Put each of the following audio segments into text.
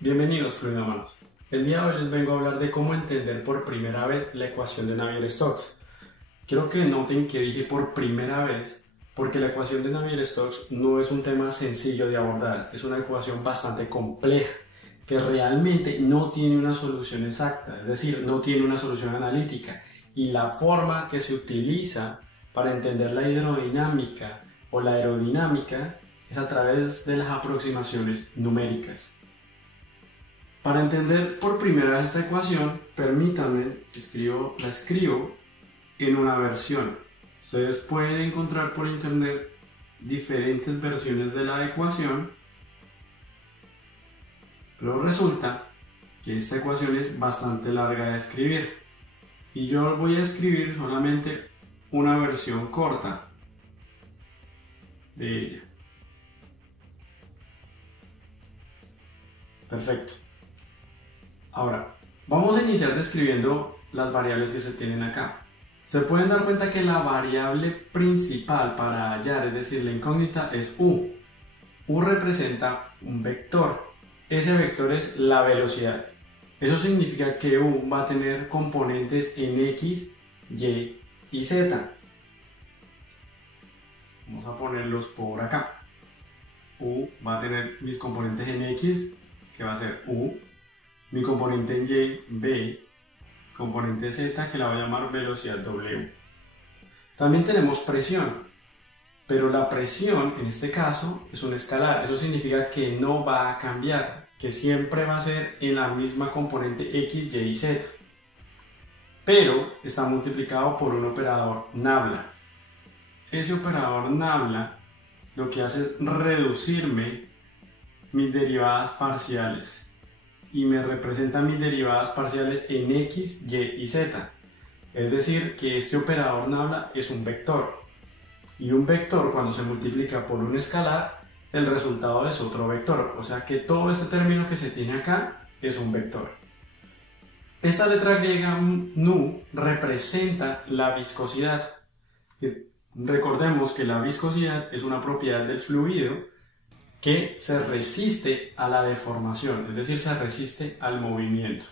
Bienvenidos, fluidómanos. El día de hoy les vengo a hablar de cómo entender por primera vez la ecuación de Navier-Stokes. Quiero que noten que dije por primera vez porque la ecuación de Navier-Stokes no es un tema sencillo de abordar, es una ecuación bastante compleja que realmente no tiene una solución exacta, es decir, no tiene una solución analítica, y la forma que se utiliza para entender la hidrodinámica o la aerodinámica es a través de las aproximaciones numéricas. Para entender por primera vez esta ecuación, permítanme, la escribo en una versión. Ustedes pueden encontrar por internet diferentes versiones de la ecuación, pero resulta que esta ecuación es bastante larga de escribir y yo voy a escribir solamente una versión corta de ella. Perfecto. Ahora, vamos a iniciar describiendo las variables que se tienen acá. Se pueden dar cuenta que la variable principal para hallar, es decir, la incógnita, es u. U representa un vector. Ese vector es la velocidad. Eso significa que u va a tener componentes en x, y y z. Vamos a ponerlos por acá. U va a tener mis componentes en x, que va a ser u. Mi componente en y, b, componente z, que la voy a llamar velocidad w. También tenemos presión, pero la presión en este caso es un escalar. Eso significa que no va a cambiar, que siempre va a ser en la misma componente x, y y z, pero está multiplicado por un operador nabla. Ese operador nabla lo que hace es reducirme mis derivadas parciales y me representa mis derivadas parciales en x, y y z. Es decir, que este operador nabla es un vector. Y un vector, cuando se multiplica por un escalar, el resultado es otro vector. O sea que todo este término que se tiene acá es un vector. Esta letra griega nu representa la viscosidad. Recordemos que la viscosidad es una propiedad del fluido que se resiste a la deformación, es decir, se resiste al movimiento.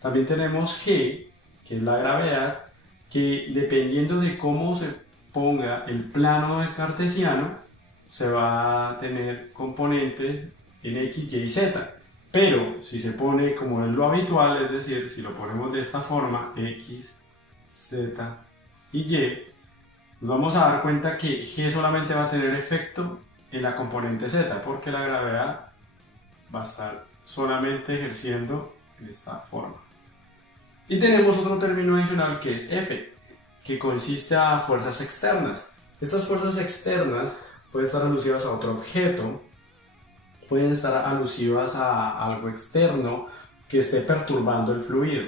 También tenemos G, que es la gravedad, que dependiendo de cómo se ponga el plano cartesiano, se va a tener componentes en x, y y z. Pero si se pone como es lo habitual, es decir, si lo ponemos de esta forma, x, z y y, nos vamos a dar cuenta que G solamente va a tener efecto en la componente z, porque la gravedad va a estar solamente ejerciendo de esta forma. Y tenemos otro término adicional que es F, que consiste a fuerzas externas. Estas fuerzas externas pueden estar alusivas a otro objeto, pueden estar alusivas a algo externo que esté perturbando el fluido,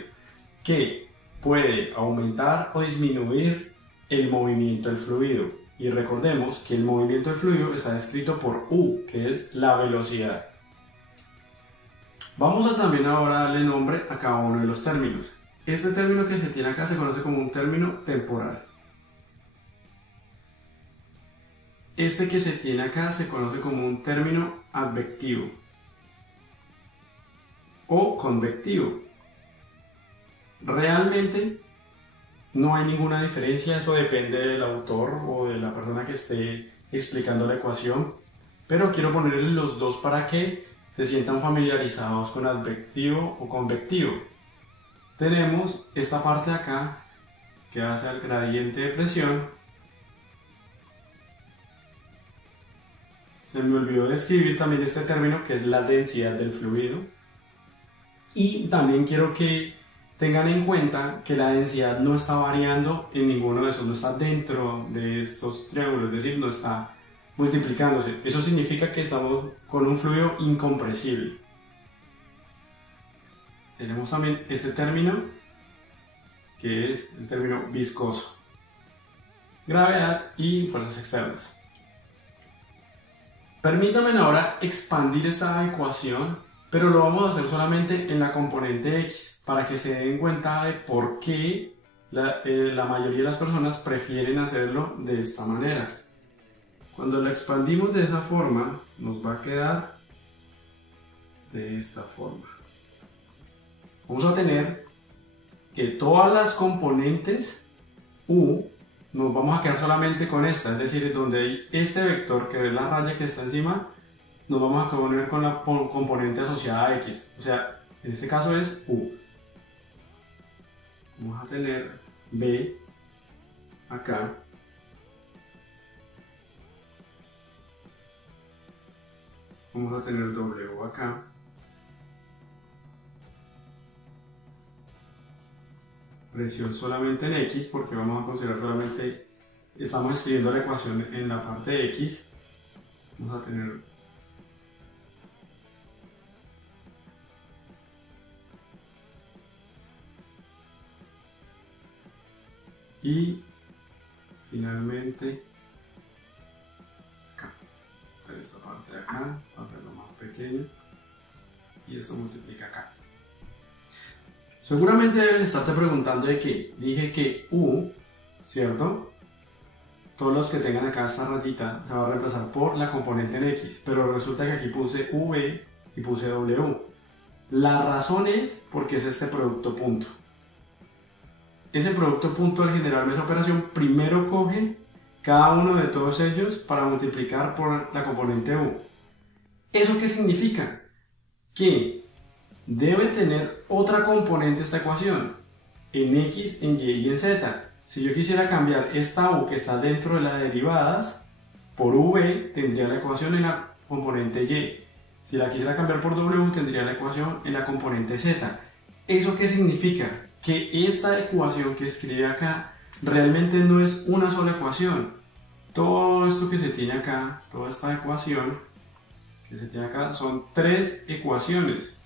que puede aumentar o disminuir el movimiento del fluido. Y recordemos que el movimiento del fluido está descrito por u, que es la velocidad. Vamos a también ahora darle nombre a cada uno de los términos. Este término que se tiene acá se conoce como un término temporal. Este que se tiene acá se conoce como un término advectivo o convectivo. Realmente no hay ninguna diferencia, eso depende del autor o de la persona que esté explicando la ecuación, pero quiero ponerles los dos para que se sientan familiarizados con advectivo o convectivo. Tenemos esta parte de acá que hace el gradiente de presión. Se me olvidó describir también este término que es la densidad del fluido, y también quiero que tengan en cuenta que la densidad no está variando en ninguno de esos, no está dentro de estos triángulos, es decir, no está multiplicándose. Eso significa que estamos con un fluido incompresible. Tenemos también este término, que es el término viscoso. Gravedad y fuerzas externas. Permítanme ahora expandir esta ecuación, pero lo vamos a hacer solamente en la componente x, para que se den cuenta de por qué la mayoría de las personas prefieren hacerlo de esta manera. Cuando la expandimos de esa forma, nos va a quedar de esta forma. Vamos a tener que todas las componentes U nos vamos a quedar solamente con esta, es decir, donde hay este vector que es la raya que está encima, nos vamos a poner con la componente asociada a X, o sea, en este caso es U. Vamos a tener B acá. Vamos a tener W acá. Presión solamente en X porque vamos a considerar solamente, estamos escribiendo la ecuación en la parte de X. Vamos a tener y finalmente acá, esta parte de acá, para hacerlo más pequeño, y eso multiplica acá. Seguramente debes estarte preguntando de qué. Dije que U, ¿cierto? Todos los que tengan acá esta rayita se va a reemplazar por la componente en X, pero resulta que aquí puse V y puse W. La razón es porque es este producto punto. Ese producto punto, al generarme esa operación, primero coge cada uno de todos ellos para multiplicar por la componente U. ¿Eso qué significa? Que debe tener otra componente esta ecuación, en X, en Y y en Z. Si yo quisiera cambiar esta U que está dentro de las derivadas por V, tendría la ecuación en la componente Y. Si la quisiera cambiar por W, tendría la ecuación en la componente Z. ¿Eso qué significa? Que esta ecuación que escribe acá realmente no es una sola ecuación. Todo esto que se tiene acá, toda esta ecuación que se tiene acá, son tres ecuaciones.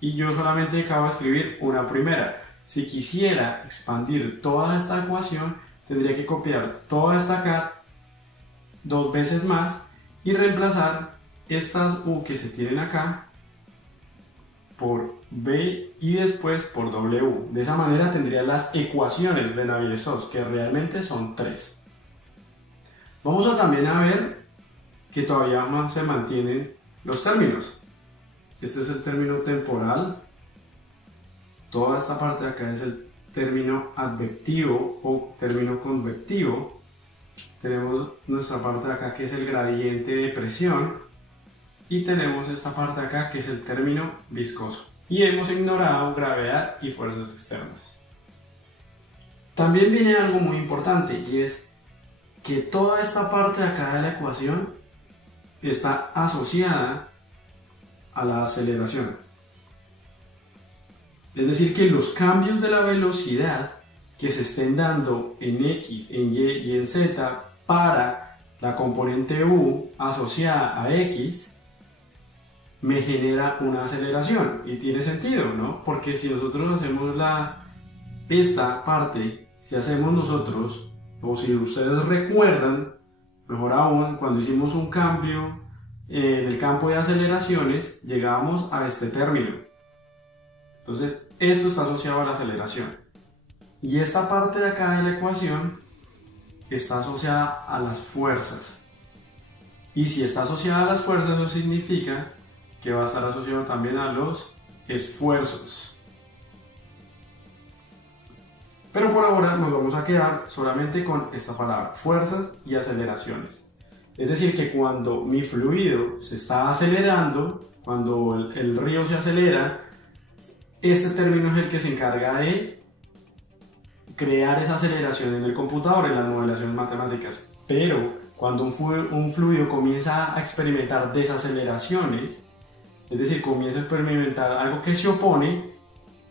Y yo solamente acabo de escribir una primera. Si quisiera expandir toda esta ecuación, tendría que copiar toda esta acá dos veces más y reemplazar estas U que se tienen acá por B y después por W. De esa manera tendría las ecuaciones de Navier-Stokes, que realmente son tres. Vamos a también a ver que todavía más se mantienen los términos. Este es el término temporal. Toda esta parte de acá es el término advectivo o término convectivo. Tenemos nuestra parte de acá que es el gradiente de presión. Y tenemos esta parte de acá que es el término viscoso. Y hemos ignorado gravedad y fuerzas externas. También viene algo muy importante y es que toda esta parte de acá de la ecuación está asociada a la aceleración. Es decir, que los cambios de la velocidad que se estén dando en X, en Y y en Z para la componente U asociada a X me genera una aceleración. Y tiene sentido, ¿no? Porque si nosotros hacemos esta parte, si hacemos nosotros, o si ustedes recuerdan, mejor aún, cuando hicimos un cambio en el campo de aceleraciones, llegábamos a este término. Entonces, esto está asociado a la aceleración. Y esta parte de acá de la ecuación está asociada a las fuerzas. Y si está asociada a las fuerzas, eso significa que va a estar asociado también a los esfuerzos. Pero por ahora nos vamos a quedar solamente con esta palabra, fuerzas y aceleraciones. Es decir, que cuando mi fluido se está acelerando, cuando el río se acelera, este término es el que se encarga de crear esa aceleración en el computador, en las modelaciones matemáticas. Pero cuando un fluido comienza a experimentar desaceleraciones, es decir, comienza a experimentar algo que se opone,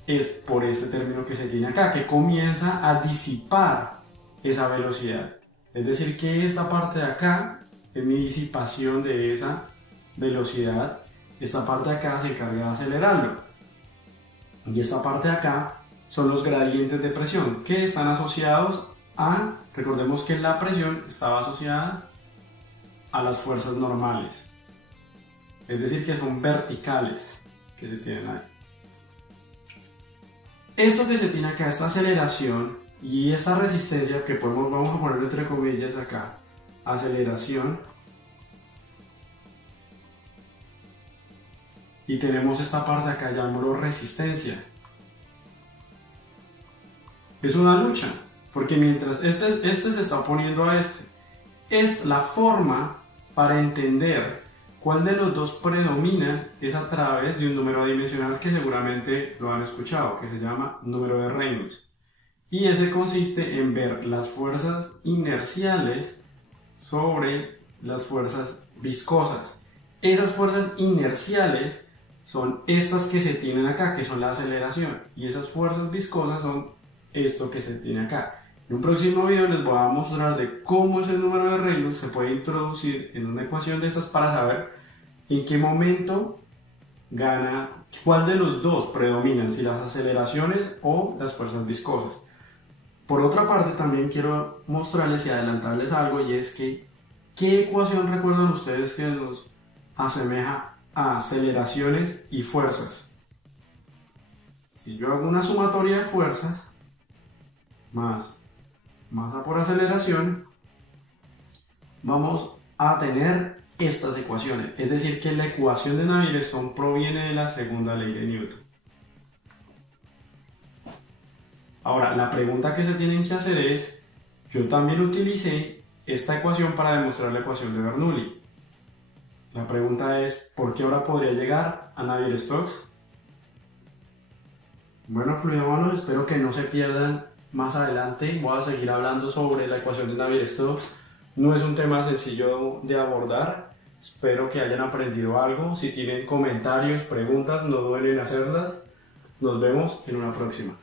es por este término que se tiene acá, que comienza a disipar esa velocidad. Es decir, que esta parte de acá es mi disipación de esa velocidad, esta parte de acá se encarga de acelerarlo. Y esta parte de acá son los gradientes de presión que están asociados a, recordemos que la presión estaba asociada a las fuerzas normales. Es decir, que son verticales que se tienen ahí. Esto que se tiene acá, esta aceleración y esta resistencia que vamos a poner entre comillas acá, aceleración, y tenemos esta parte acá, llamémoslo resistencia. Es una lucha, porque mientras este se está oponiendo a este, es la forma para entender cuál de los dos predomina es a través de un número adimensional que seguramente lo han escuchado, que se llama número de Reynolds. Y ese consiste en ver las fuerzas inerciales sobre las fuerzas viscosas. Esas fuerzas inerciales son estas que se tienen acá, que son la aceleración, y esas fuerzas viscosas son esto que se tiene acá. En un próximo video les voy a mostrar de cómo ese número de Reynolds se puede introducir en una ecuación de estas para saber en qué momento gana, cuál de los dos predominan, si las aceleraciones o las fuerzas viscosas. Por otra parte, también quiero mostrarles y adelantarles algo, y es que ¿qué ecuación recuerdan ustedes que nos asemeja a aceleraciones y fuerzas? Si yo hago una sumatoria de fuerzas más masa por aceleración, vamos a tener estas ecuaciones, es decir que la ecuación de Navier-Stokes proviene de la segunda ley de Newton. Ahora, la pregunta que se tienen que hacer es, yo también utilicé esta ecuación para demostrar la ecuación de Bernoulli. La pregunta es, ¿por qué ahora podría llegar a Navier-Stokes? Bueno, fluidómanos, espero que no se pierdan más adelante. Voy a seguir hablando sobre la ecuación de Navier-Stokes. No es un tema sencillo de abordar. Espero que hayan aprendido algo. Si tienen comentarios, preguntas, no duden en hacerlas. Nos vemos en una próxima.